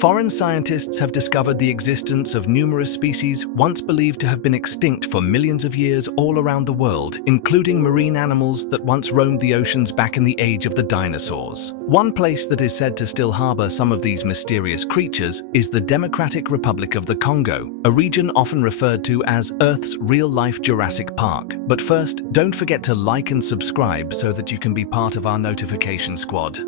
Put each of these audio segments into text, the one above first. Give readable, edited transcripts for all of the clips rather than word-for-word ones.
Foreign scientists have discovered the existence of numerous species once believed to have been extinct for millions of years all around the world, including marine animals that once roamed the oceans back in the age of the dinosaurs. One place that is said to still harbor some of these mysterious creatures is the Democratic Republic of the Congo, a region often referred to as Earth's real-life Jurassic Park. But first, don't forget to like and subscribe so that you can be part of our notification squad.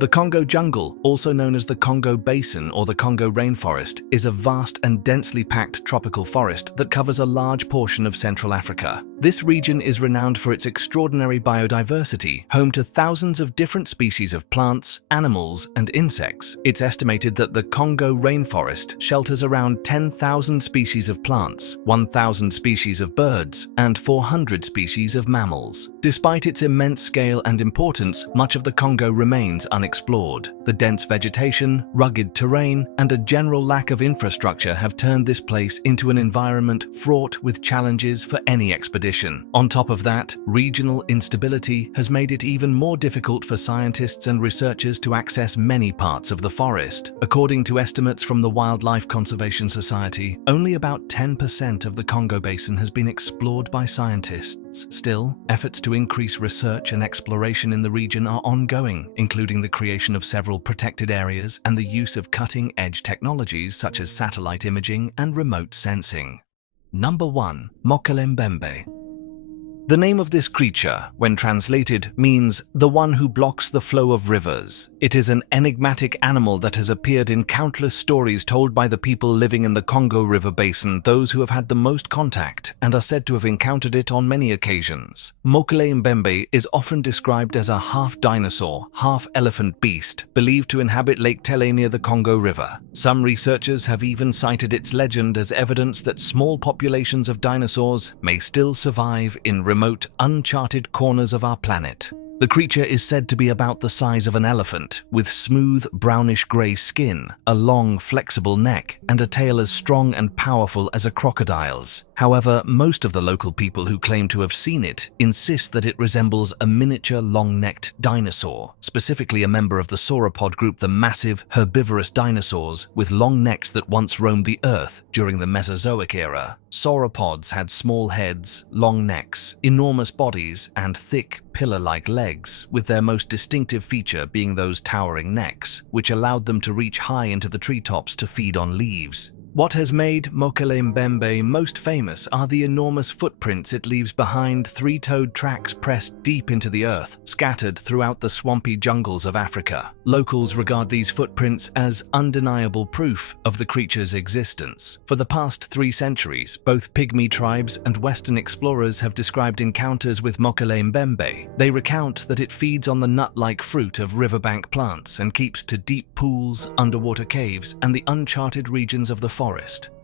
The Congo jungle, also known as the Congo Basin or the Congo rainforest, is a vast and densely packed tropical forest that covers a large portion of Central Africa. This region is renowned for its extraordinary biodiversity, home to thousands of different species of plants, animals, and insects. It's estimated that the Congo rainforest shelters around 10,000 species of plants, 1,000 species of birds, and 400 species of mammals. Despite its immense scale and importance, much of the Congo remains unexplored. The dense vegetation, rugged terrain, and a general lack of infrastructure have turned this place into an environment fraught with challenges for any expedition. On top of that, regional instability has made it even more difficult for scientists and researchers to access many parts of the forest. According to estimates from the Wildlife Conservation Society, only about 10% of the Congo Basin has been explored by scientists. Still, efforts to increase research and exploration in the region are ongoing, including the creation of several protected areas and the use of cutting-edge technologies such as satellite imaging and remote sensing. Number 1. Mokèlé-mbèmbé. The name of this creature, when translated, means the one who blocks the flow of rivers. It is an enigmatic animal that has appeared in countless stories told by the people living in the Congo River Basin, those who have had the most contact, and are said to have encountered it on many occasions. Mokèlé-mbèmbé is often described as a half-dinosaur, half-elephant beast, believed to inhabit Lake Tele near the Congo River. Some researchers have even cited its legend as evidence that small populations of dinosaurs may still survive in remote, uncharted corners of our planet. The creature is said to be about the size of an elephant, with smooth, brownish-grey skin, a long, flexible neck, and a tail as strong and powerful as a crocodile's. However, most of the local people who claim to have seen it insist that it resembles a miniature long-necked dinosaur, specifically a member of the sauropod group, the massive, herbivorous dinosaurs with long necks that once roamed the Earth during the Mesozoic era. Sauropods had small heads, long necks, enormous bodies, and thick, pillar-like legs, with their most distinctive feature being those towering necks, which allowed them to reach high into the treetops to feed on leaves. What has made Mokèlé-mbèmbé most famous are the enormous footprints it leaves behind, three-toed tracks pressed deep into the earth, scattered throughout the swampy jungles of Africa. Locals regard these footprints as undeniable proof of the creature's existence. For the past 3 centuries, both pygmy tribes and Western explorers have described encounters with Mokèlé-mbèmbé. They recount that it feeds on the nut-like fruit of riverbank plants and keeps to deep pools, underwater caves, and the uncharted regions of the forest.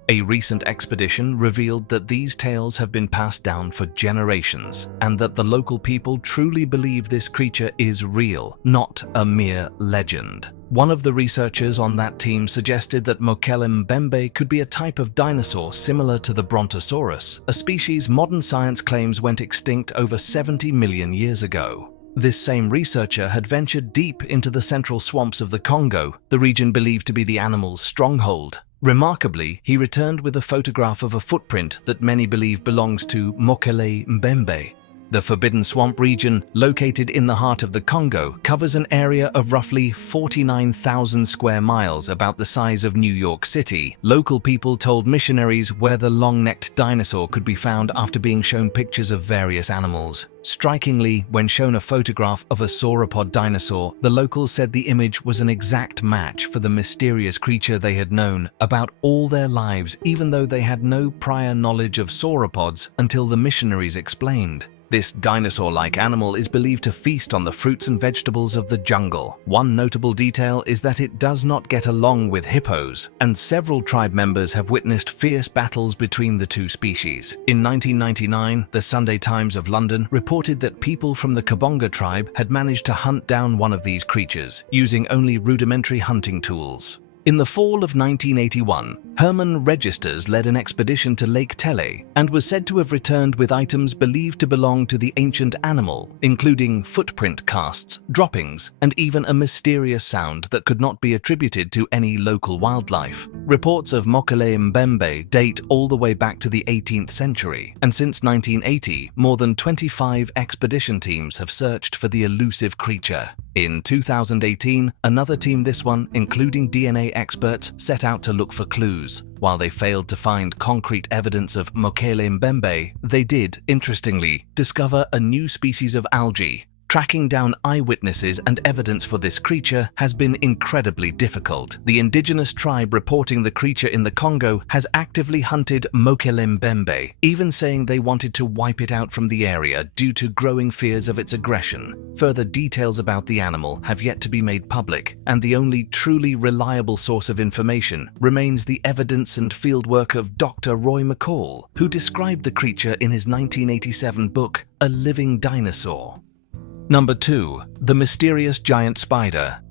A recent expedition revealed that these tales have been passed down for generations, and that the local people truly believe this creature is real, not a mere legend. One of the researchers on that team suggested that Mokèlé-mbèmbé could be a type of dinosaur similar to the Brontosaurus, a species modern science claims went extinct over 70 million years ago. This same researcher had ventured deep into the central swamps of the Congo, the region believed to be the animal's stronghold. Remarkably, he returned with a photograph of a footprint that many believe belongs to Mokèlé-mbèmbé. The Forbidden Swamp region, located in the heart of the Congo, covers an area of roughly 49,000 square miles, about the size of New York City. Local people told missionaries where the long-necked dinosaur could be found after being shown pictures of various animals. Strikingly, when shown a photograph of a sauropod dinosaur, the locals said the image was an exact match for the mysterious creature they had known about all their lives, even though they had no prior knowledge of sauropods until the missionaries explained. This dinosaur-like animal is believed to feast on the fruits and vegetables of the jungle. One notable detail is that it does not get along with hippos, and several tribe members have witnessed fierce battles between the two species. In 1999, the Sunday Times of London reported that people from the Kabonga tribe had managed to hunt down one of these creatures, using only rudimentary hunting tools. In the fall of 1981, Herman Registers led an expedition to Lake Tele and was said to have returned with items believed to belong to the ancient animal, including footprint casts, droppings, and even a mysterious sound that could not be attributed to any local wildlife. Reports of Mokèlé-mbèmbé date all the way back to the 18th century, and since 1980, more than 25 expedition teams have searched for the elusive creature. In 2018, another team, this one including DNA experts, set out to look for clues. While they failed to find concrete evidence of Mokèlé-mbèmbé, they did, interestingly, discover a new species of algae. Tracking down eyewitnesses and evidence for this creature has been incredibly difficult. The indigenous tribe reporting the creature in the Congo has actively hunted Mokèlé-mbèmbé, even saying they wanted to wipe it out from the area due to growing fears of its aggression. Further details about the animal have yet to be made public, and the only truly reliable source of information remains the evidence and fieldwork of Dr. Roy McCall, who described the creature in his 1987 book, A Living Dinosaur. Number 2. The mysterious giant spider.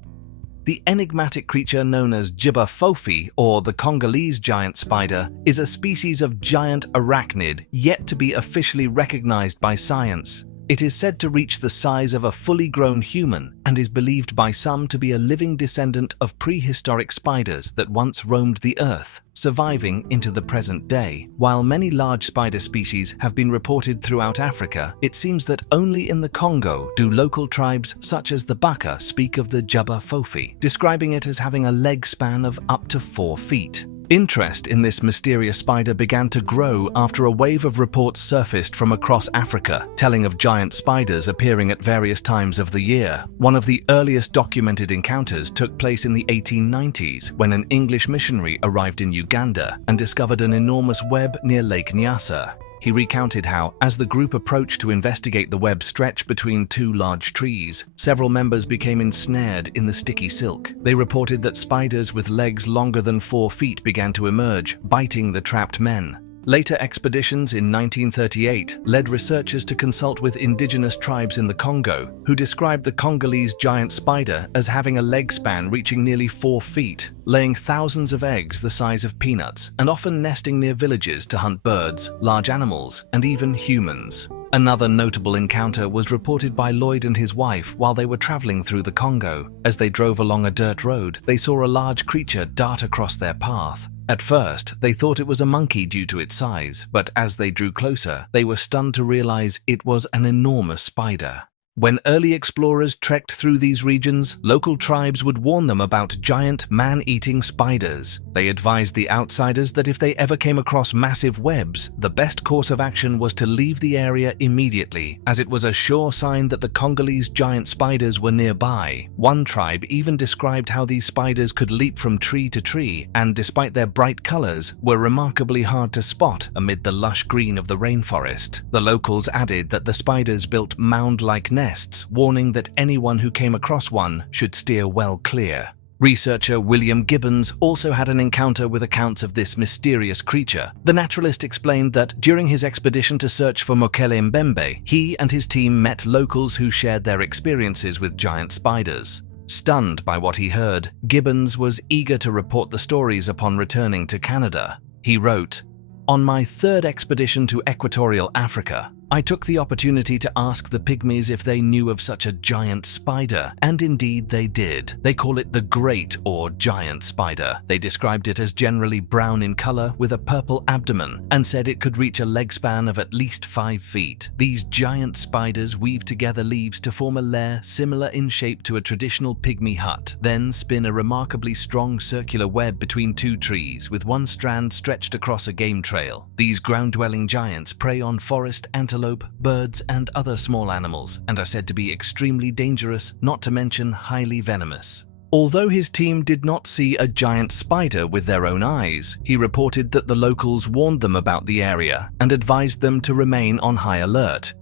The enigmatic creature known as J'ba Fofi, or the Congolese giant spider, is a species of giant arachnid yet to be officially recognized by science. It is said to reach the size of a fully grown human and is believed by some to be a living descendant of prehistoric spiders that once roamed the earth, surviving into the present day. While many large spider species have been reported throughout Africa, it seems that only in the Congo do local tribes such as the Baka speak of the J'ba Fofi, describing it as having a leg span of up to 4 feet. Interest in this mysterious spider began to grow after a wave of reports surfaced from across Africa, telling of giant spiders appearing at various times of the year. One of the earliest documented encounters took place in the 1890s when an English missionary arrived in Uganda and discovered an enormous web near Lake Nyasa. He recounted how, as the group approached to investigate the web stretched between 2 large trees, several members became ensnared in the sticky silk. They reported that spiders with legs longer than 4 feet began to emerge, biting the trapped men. Later expeditions in 1938 led researchers to consult with indigenous tribes in the Congo, who described the Congolese giant spider as having a leg span reaching nearly 4 feet, laying thousands of eggs the size of peanuts, and often nesting near villages to hunt birds, large animals, and even humans. Another notable encounter was reported by Lloyd and his wife while they were traveling through the Congo. As they drove along a dirt road, they saw a large creature dart across their path. At first, they thought it was a monkey due to its size, but as they drew closer, they were stunned to realize it was an enormous spider. When early explorers trekked through these regions, local tribes would warn them about giant man-eating spiders. They advised the outsiders that if they ever came across massive webs, the best course of action was to leave the area immediately, as it was a sure sign that the Congolese giant spiders were nearby. One tribe even described how these spiders could leap from tree to tree and, despite their bright colors, were remarkably hard to spot amid the lush green of the rainforest. The locals added that the spiders built mound-like nests, warning that anyone who came across one should steer well clear. Researcher William Gibbons also had an encounter with accounts of this mysterious creature. The naturalist explained that during his expedition to search for Mokèlé-mbèmbé, he and his team met locals who shared their experiences with giant spiders. Stunned by what he heard, Gibbons was eager to report the stories upon returning to Canada. He wrote, "On my 3rd expedition to Equatorial Africa, I took the opportunity to ask the pygmies if they knew of such a giant spider, and indeed they did. They call it the great or giant spider. They described it as generally brown in color with a purple abdomen, and said it could reach a leg span of at least 5 feet. These giant spiders weave together leaves to form a lair similar in shape to a traditional pygmy hut, then spin a remarkably strong circular web between 2 trees with one strand stretched across a game trail. These ground-dwelling giants prey on forest antelope, birds, and other small animals, and are said to be extremely dangerous, not to mention highly venomous." Although his team did not see a giant spider with their own eyes, he reported that the locals warned them about the area and advised them to remain on high alert.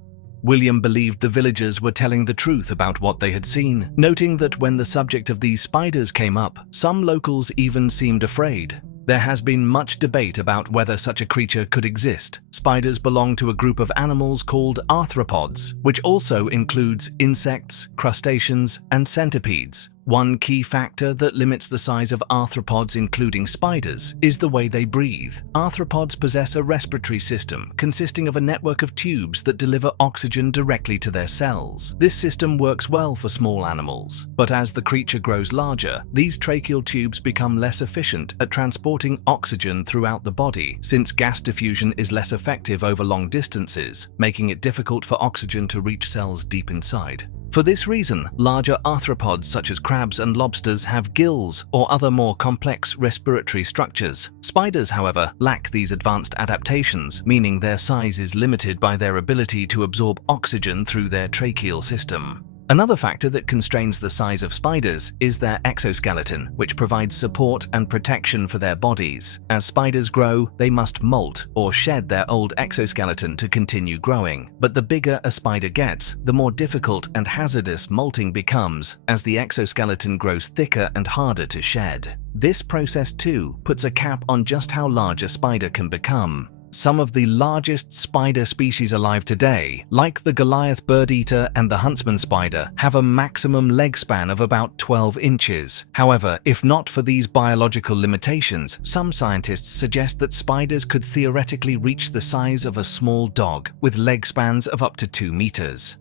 William believed the villagers were telling the truth about what they had seen, noting that when the subject of these spiders came up, some locals even seemed afraid. There has been much debate about whether such a creature could exist. Spiders belong to a group of animals called arthropods, which also includes insects, crustaceans, and centipedes. One key factor that limits the size of arthropods, including spiders, is the way they breathe. Arthropods possess a respiratory system consisting of a network of tubes that deliver oxygen directly to their cells. This system works well for small animals, but as the creature grows larger, these tracheal tubes become less efficient at transporting oxygen throughout the body, since gas diffusion is less effective over long distances, making it difficult for oxygen to reach cells deep inside. For this reason, larger arthropods such as crabs and lobsters have gills or other more complex respiratory structures. Spiders, however, lack these advanced adaptations, meaning their size is limited by their ability to absorb oxygen through their tracheal system. Another factor that constrains the size of spiders is their exoskeleton, which provides support and protection for their bodies. As spiders grow, they must molt or shed their old exoskeleton to continue growing. But the bigger a spider gets, the more difficult and hazardous molting becomes, as the exoskeleton grows thicker and harder to shed. This process, too, puts a cap on just how large a spider can become. Some of the largest spider species alive today, like the Goliath bird-eater and the huntsman spider, have a maximum leg span of about 12 inches. However, if not for these biological limitations, some scientists suggest that spiders could theoretically reach the size of a small dog, with leg spans of up to 2 meters.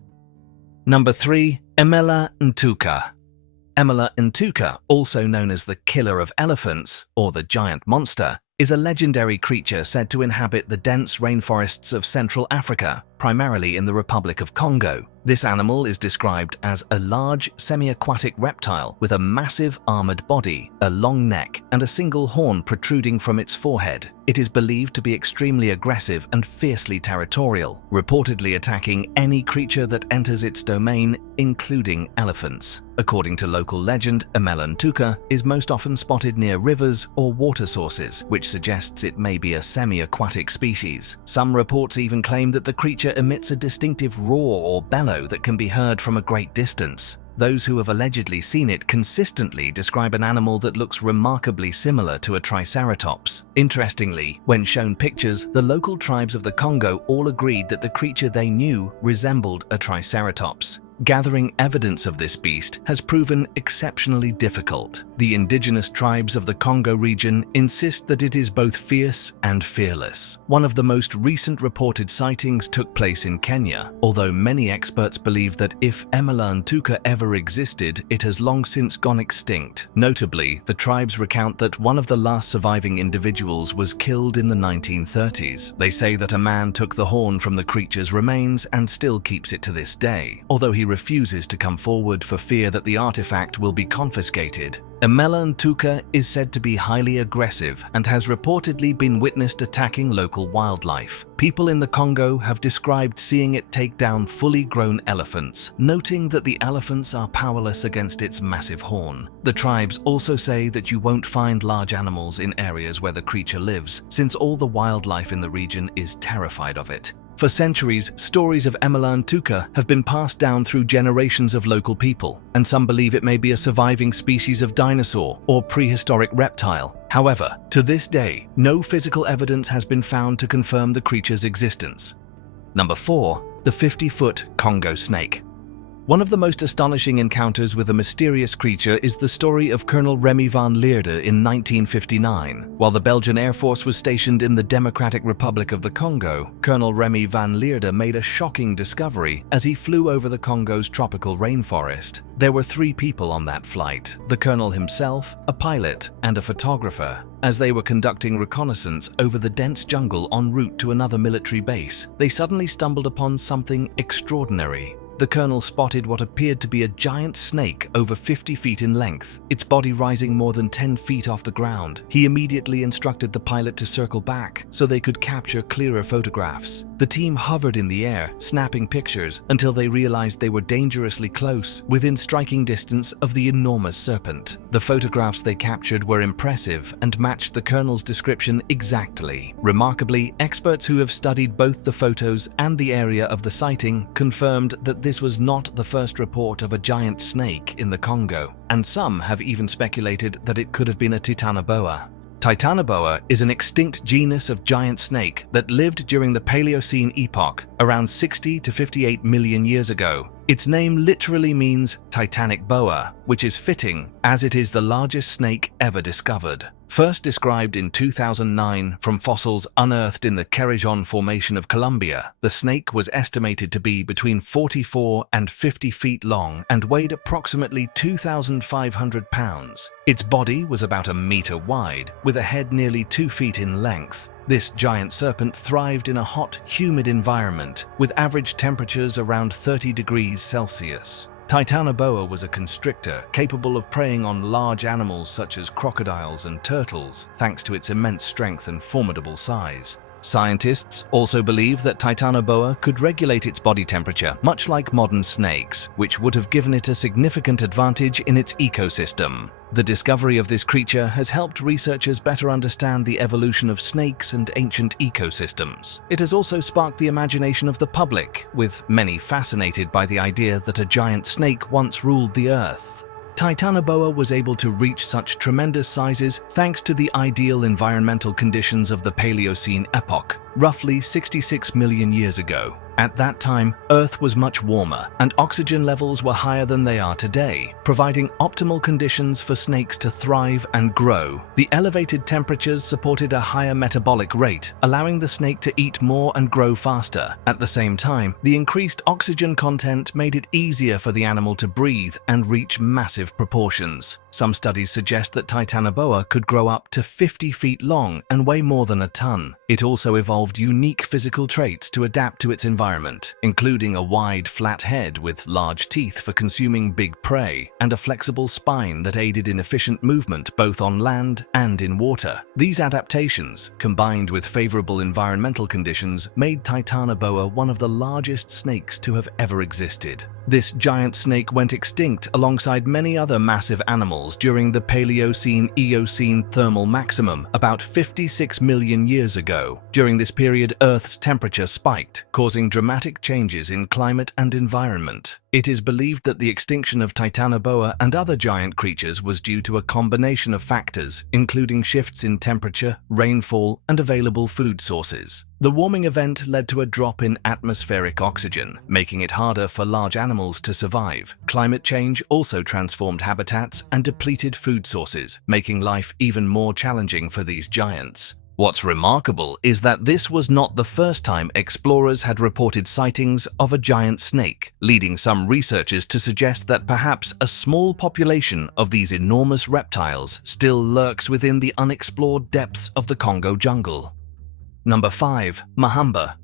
Number 3. Emela-Ntouka. Emela-Ntouka, also known as the killer of elephants, or the giant monster, is a legendary creature said to inhabit the dense rainforests of Central Africa, primarily in the Republic of Congo. This animal is described as a large, semi-aquatic reptile with a massive armored body, a long neck, and a single horn protruding from its forehead. It is believed to be extremely aggressive and fiercely territorial, reportedly attacking any creature that enters its domain, including elephants. According to local legend, Emela-Ntouka is most often spotted near rivers or water sources, which suggests it may be a semi-aquatic species. Some reports even claim that the creature emits a distinctive roar or bellow that can be heard from a great distance. Those who have allegedly seen it consistently describe an animal that looks remarkably similar to a triceratops. Interestingly, when shown pictures, the local tribes of the Congo all agreed that the creature they knew resembled a triceratops. Gathering evidence of this beast has proven exceptionally difficult. The indigenous tribes of the Congo region insist that it is both fierce and fearless. One of the most recent reported sightings took place in Kenya, although many experts believe that if Emela-Ntouka ever existed, it has long since gone extinct. Notably, the tribes recount that one of the last surviving individuals was killed in the 1930s. They say that a man took the horn from the creature's remains and still keeps it to this day, although he refuses to come forward for fear that the artifact will be confiscated. Emela-Ntouka is said to be highly aggressive and has reportedly been witnessed attacking local wildlife. People in the Congo have described seeing it take down fully grown elephants, noting that the elephants are powerless against its massive horn. The tribes also say that you won't find large animals in areas where the creature lives, since all the wildlife in the region is terrified of it. For centuries, stories of Emela-Ntouka have been passed down through generations of local people, and some believe it may be a surviving species of dinosaur or prehistoric reptile. However, to this day, no physical evidence has been found to confirm the creature's existence. Number 4. The 50-foot Congo snake. One of the most astonishing encounters with a mysterious creature is the story of Colonel Remy van Lierde in 1959. While the Belgian Air Force was stationed in the Democratic Republic of the Congo, Colonel Remy van Lierde made a shocking discovery as he flew over the Congo's tropical rainforest. There were 3 people on that flight: the colonel himself, a pilot, and a photographer. As they were conducting reconnaissance over the dense jungle en route to another military base, they suddenly stumbled upon something extraordinary. The colonel spotted what appeared to be a giant snake over 50 feet in length, its body rising more than 10 feet off the ground. He immediately instructed the pilot to circle back so they could capture clearer photographs. The team hovered in the air, snapping pictures, until they realized they were dangerously close, within striking distance of the enormous serpent. The photographs they captured were impressive and matched the colonel's description exactly. Remarkably, experts who have studied both the photos and the area of the sighting confirmed that this was not the first report of a giant snake in the Congo, and some have even speculated that it could have been a titanoboa. Titanoboa is an extinct genus of giant snake that lived during the Paleocene epoch around 60 to 58 million years ago. Its name literally means Titanic boa, which is fitting as it is the largest snake ever discovered. First described in 2009 from fossils unearthed in the Querejón Formation of Colombia, the snake was estimated to be between 44 and 50 feet long and weighed approximately 2,500 pounds. Its body was about a meter wide, with a head nearly 2 feet in length. This giant serpent thrived in a hot, humid environment, with average temperatures around 30 degrees Celsius. Titanoboa was a constrictor capable of preying on large animals such as crocodiles and turtles, thanks to its immense strength and formidable size. Scientists also believe that Titanoboa could regulate its body temperature, much like modern snakes, which would have given it a significant advantage in its ecosystem. The discovery of this creature has helped researchers better understand the evolution of snakes and ancient ecosystems. It has also sparked the imagination of the public, with many fascinated by the idea that a giant snake once ruled the earth. Titanoboa was able to reach such tremendous sizes thanks to the ideal environmental conditions of the Paleocene epoch, roughly 66 million years ago. At that time, Earth was much warmer, and oxygen levels were higher than they are today, providing optimal conditions for snakes to thrive and grow. The elevated temperatures supported a higher metabolic rate, allowing the snake to eat more and grow faster. At the same time, the increased oxygen content made it easier for the animal to breathe and reach massive proportions. Some studies suggest that Titanoboa could grow up to 50 feet long and weigh more than a ton. It also evolved unique physical traits to adapt to its environment, including a wide, flat head with large teeth for consuming big prey, and a flexible spine that aided in efficient movement both on land and in water. These adaptations, combined with favorable environmental conditions, made Titanoboa one of the largest snakes to have ever existed. This giant snake went extinct alongside many other massive animals during the Paleocene-Eocene thermal maximum about 56 million years ago. During this period, Earth's temperature spiked, causing dramatic changes in climate and environment. It is believed that the extinction of Titanoboa and other giant creatures was due to a combination of factors, including shifts in temperature, rainfall, and available food sources. The warming event led to a drop in atmospheric oxygen, making it harder for large animals to survive. Climate change also transformed habitats and depleted food sources, making life even more challenging for these giants. What's remarkable is that this was not the first time explorers had reported sightings of a giant snake, leading some researchers to suggest that perhaps a small population of these enormous reptiles still lurks within the unexplored depths of the Congo jungle. Number 5. Mahamba.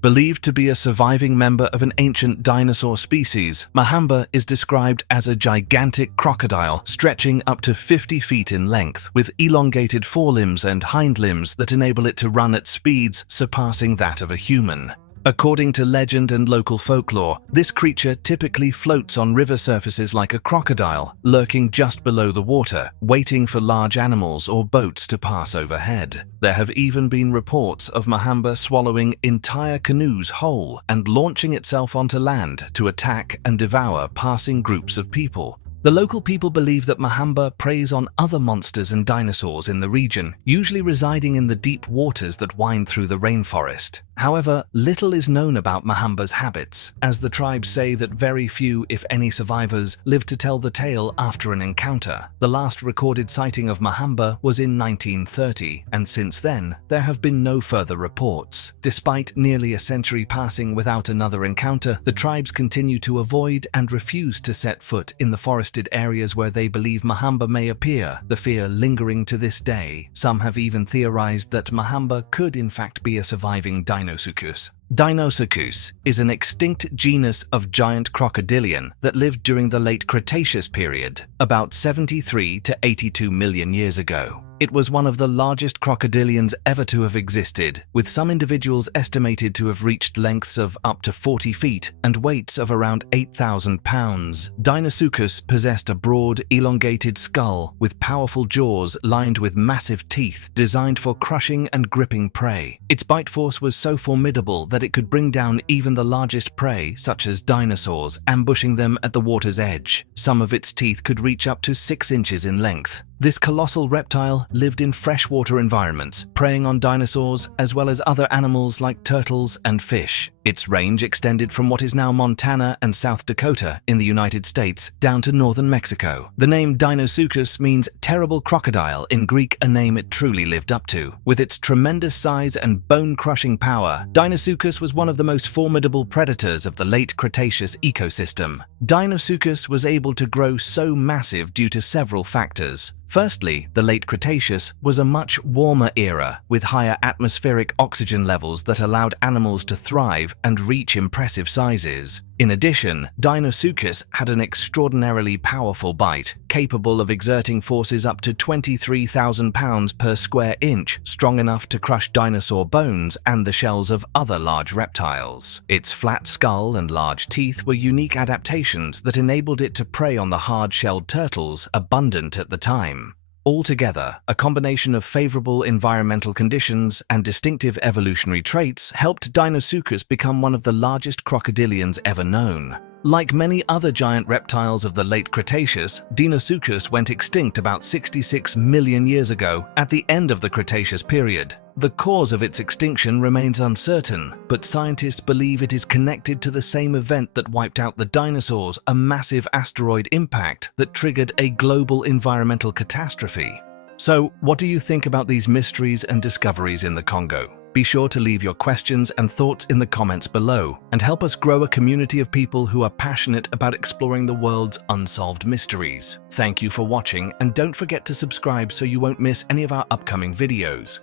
Believed to be a surviving member of an ancient dinosaur species, Mahamba is described as a gigantic crocodile stretching up to 50 feet in length, with elongated forelimbs and hind limbs that enable it to run at speeds surpassing that of a human. According to legend and local folklore, this creature typically floats on river surfaces like a crocodile, lurking just below the water, waiting for large animals or boats to pass overhead. There have even been reports of Mahamba swallowing entire canoes whole and launching itself onto land to attack and devour passing groups of people. The local people believe that Mahamba preys on other monsters and dinosaurs in the region, usually residing in the deep waters that wind through the rainforest. However, little is known about Mahamba's habits, as the tribes say that very few, if any, survivors live to tell the tale after an encounter. The last recorded sighting of Mahamba was in 1930, and since then, there have been no further reports. Despite nearly a century passing without another encounter, the tribes continue to avoid and refuse to set foot in the forested areas where they believe Mahamba may appear, the fear lingering to this day. Some have even theorized that Mahamba could in fact be a surviving Dinosuchus. Dinosuchus is an extinct genus of giant crocodilian that lived during the late Cretaceous period, about 73 to 82 million years ago. It was one of the largest crocodilians ever to have existed, with some individuals estimated to have reached lengths of up to 40 feet and weights of around 8,000 pounds. Dinosuchus possessed a broad, elongated skull with powerful jaws lined with massive teeth designed for crushing and gripping prey. Its bite force was so formidable that it could bring down even the largest prey, such as dinosaurs, ambushing them at the water's edge. Some of its teeth could reach up to 6 inches in length. This colossal reptile lived in freshwater environments, preying on dinosaurs as well as other animals like turtles and fish. Its range extended from what is now Montana and South Dakota in the United States down to northern Mexico. The name Deinosuchus means terrible crocodile in Greek, a name it truly lived up to. With its tremendous size and bone-crushing power, Deinosuchus was one of the most formidable predators of the late Cretaceous ecosystem. Deinosuchus was able to grow so massive due to several factors. Firstly, the late Cretaceous was a much warmer era with higher atmospheric oxygen levels that allowed animals to thrive and reach impressive sizes. In addition, Deinosuchus had an extraordinarily powerful bite, capable of exerting forces up to 23,000 pounds per square inch, strong enough to crush dinosaur bones and the shells of other large reptiles. Its flat skull and large teeth were unique adaptations that enabled it to prey on the hard-shelled turtles abundant at the time. Altogether, a combination of favorable environmental conditions and distinctive evolutionary traits helped Deinosuchus become one of the largest crocodilians ever known. Like many other giant reptiles of the late Cretaceous, Deinosuchus went extinct about 66 million years ago at the end of the Cretaceous period. The cause of its extinction remains uncertain, but scientists believe it is connected to the same event that wiped out the dinosaurs, a massive asteroid impact that triggered a global environmental catastrophe. So, what do you think about these mysteries and discoveries in the Congo? Be sure to leave your questions and thoughts in the comments below and help us grow a community of people who are passionate about exploring the world's unsolved mysteries. Thank you for watching, and don't forget to subscribe so you won't miss any of our upcoming videos.